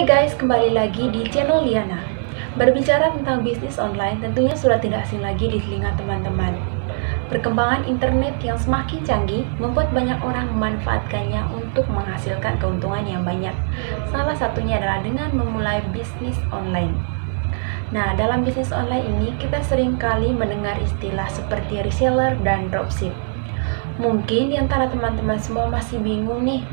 Hai guys, kembali lagi di channel Liana. Berbicara tentang bisnis online tentunya sudah tidak asing lagi di telinga teman-teman. Perkembangan internet yang semakin canggih membuat banyak orang memanfaatkannya untuk menghasilkan keuntungan yang banyak. Salah satunya adalah dengan memulai bisnis online. Nah, dalam bisnis online ini kita sering kali mendengar istilah seperti reseller dan dropship. Mungkin di antara teman-teman semua masih bingung nih,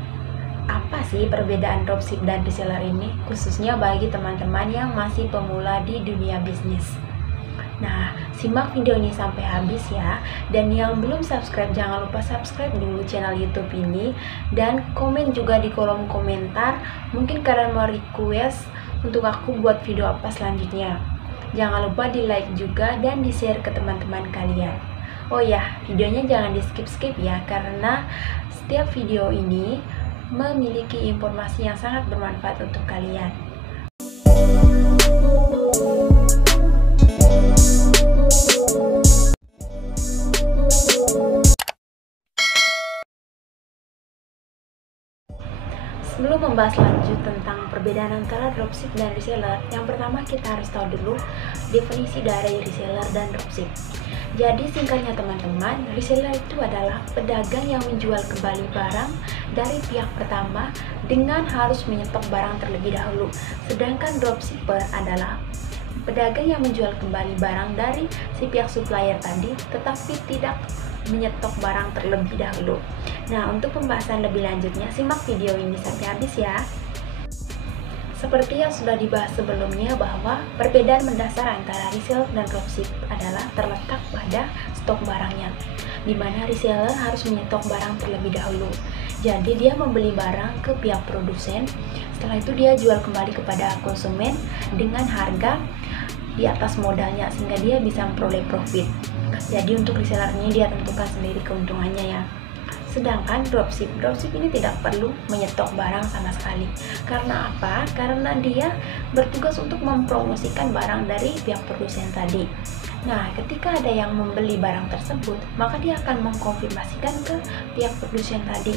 apa sih perbedaan dropship dan reseller ini, khususnya bagi teman-teman yang masih pemula di dunia bisnis. Nah, simak video ini sampai habis ya. Dan yang belum subscribe, jangan lupa subscribe dulu channel YouTube ini. Dan komen juga di kolom komentar, mungkin kalian mau request untuk aku buat video apa selanjutnya. Jangan lupa di like juga dan di share ke teman-teman kalian. Oh ya, videonya jangan di skip-skip ya, karena setiap video ini memiliki informasi yang sangat bermanfaat untuk kalian. Sebelum membahas lanjut tentang perbedaan antara dropship dan reseller, yang pertama kita harus tahu dulu definisi dari reseller dan dropship. Jadi singkatnya teman-teman, reseller itu adalah pedagang yang menjual kembali barang dari pihak pertama dengan harus menyetok barang terlebih dahulu. Sedangkan dropshipper adalah pedagang yang menjual kembali barang dari si pihak supplier tadi, tetapi tidak menyetok barang terlebih dahulu. Nah, untuk pembahasan lebih lanjutnya, simak video ini sampai habis ya. Seperti yang sudah dibahas sebelumnya, bahwa perbedaan mendasar antara reseller dan dropship adalah terletak pada stok barangnya, di mana reseller harus menyetok barang terlebih dahulu. Jadi dia membeli barang ke pihak produsen, setelah itu dia jual kembali kepada konsumen dengan harga di atas modalnya, sehingga dia bisa memperoleh profit. Jadi untuk reseller ini dia tentukan sendiri keuntungannya ya. Sedangkan dropship ini tidak perlu menyetok barang sama sekali. Karena apa? Karena dia bertugas untuk mempromosikan barang dari pihak produsen tadi. Nah, ketika ada yang membeli barang tersebut, maka dia akan mengkonfirmasikan ke pihak produsen tadi.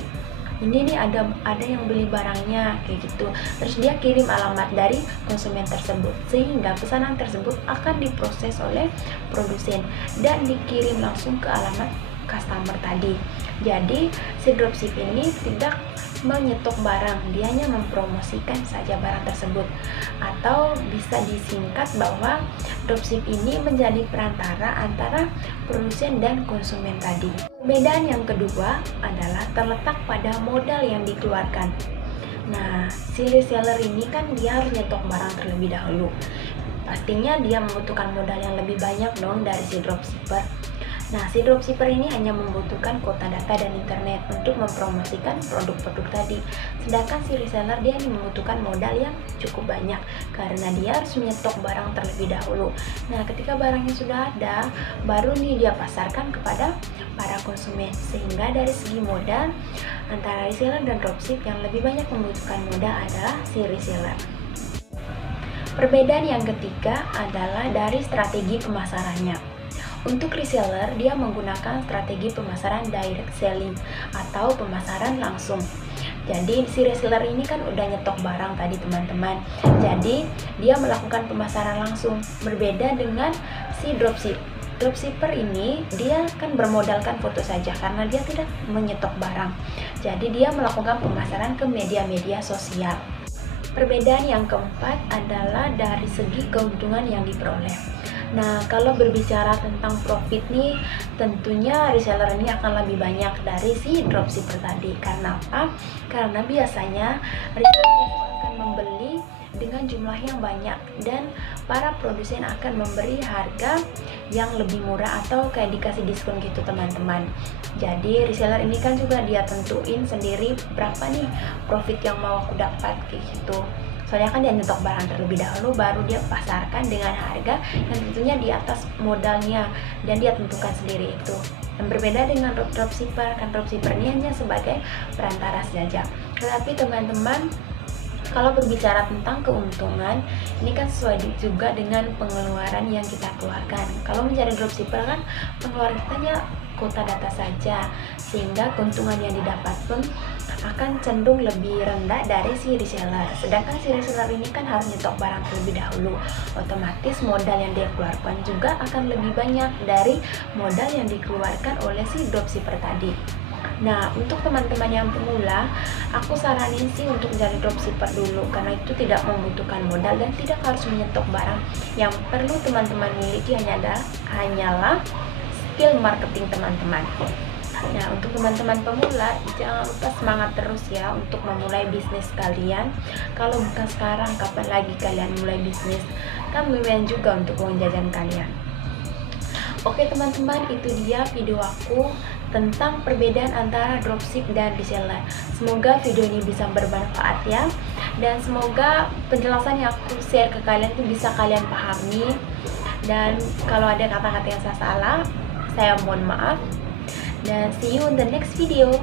Ini nih ada yang beli barangnya kayak gitu. Terus dia kirim alamat dari konsumen tersebut, sehingga pesanan tersebut akan diproses oleh produsen dan dikirim langsung ke alamat customer tadi. Jadi si dropship ini tidak menyetok barang, dia hanya mempromosikan saja barang tersebut. Atau bisa disingkat bahwa dropship ini menjadi perantara antara produsen dan konsumen tadi. Perbedaan yang kedua adalah terletak pada modal yang dikeluarkan. Nah, si reseller ini kan dia harus nyetok barang terlebih dahulu. Pastinya dia membutuhkan modal yang lebih banyak dong dari si dropshipper. Nah, si dropshipper ini hanya membutuhkan kuota data dan internet untuk mempromosikan produk-produk tadi. Sedangkan si reseller dia hanya membutuhkan modal yang cukup banyak karena dia harus menyetok barang terlebih dahulu. Nah, ketika barangnya sudah ada, baru nih dia pasarkan kepada para konsumen. Sehingga dari segi modal, antara reseller dan dropship yang lebih banyak membutuhkan modal adalah si reseller. Perbedaan yang ketiga adalah dari strategi pemasarannya. Untuk reseller, dia menggunakan strategi pemasaran direct selling atau pemasaran langsung. Jadi si reseller ini kan udah nyetok barang tadi teman-teman. Jadi dia melakukan pemasaran langsung, berbeda dengan si dropship. Dropshipper ini dia kan bermodalkan foto saja karena dia tidak menyetok barang. Jadi dia melakukan pemasaran ke media-media sosial. Perbedaan yang keempat adalah dari segi keuntungan yang diperoleh. Nah, kalau berbicara tentang profit nih, tentunya reseller ini akan lebih banyak dari si dropshipper tadi. Karena apa? Karena biasanya reseller akan membeli dengan jumlah yang banyak dan para produsen akan memberi harga yang lebih murah atau kayak dikasih diskon gitu teman-teman. Jadi reseller ini kan juga dia tentuin sendiri berapa nih profit yang mau aku dapat kayak gitu. Soalnya kan dia nyetok barang terlebih dahulu, baru dia pasarkan dengan harga yang tentunya di atas modalnya dan dia tentukan sendiri itu. Dan berbeda dengan dropshipper, kan dropshipper ini hanya sebagai perantara saja. Tetapi teman-teman, kalau berbicara tentang keuntungan, ini kan sesuai juga dengan pengeluaran yang kita keluarkan. Kalau menjadi dropshipper kan pengeluaran kita hanya kuota data saja, sehingga keuntungan yang didapat pun akan cenderung lebih rendah dari si reseller. Sedangkan si reseller ini kan harus nyetok barang terlebih dahulu, otomatis modal yang dia keluarkan juga akan lebih banyak dari modal yang dikeluarkan oleh si dropshipper tadi. Nah, untuk teman-teman yang pemula, aku saranin sih untuk jadi dropshipper dulu, karena itu tidak membutuhkan modal dan tidak harus menyetok barang. Yang perlu teman-teman miliki hanyalah skill marketing teman-teman. Nah, untuk teman-teman pemula, jangan lupa semangat terus ya untuk memulai bisnis kalian. Kalau bukan sekarang, kapan lagi kalian mulai bisnis? Kan lumayan juga untuk uang jajan kalian. Oke teman-teman, itu dia video aku tentang perbedaan antara dropship dan reseller. Semoga video ini bisa bermanfaat ya, dan semoga penjelasan yang aku share ke kalian itu bisa kalian pahami. Dan kalau ada kata-kata yang saya salah, saya mohon maaf. Dan see you in the next video.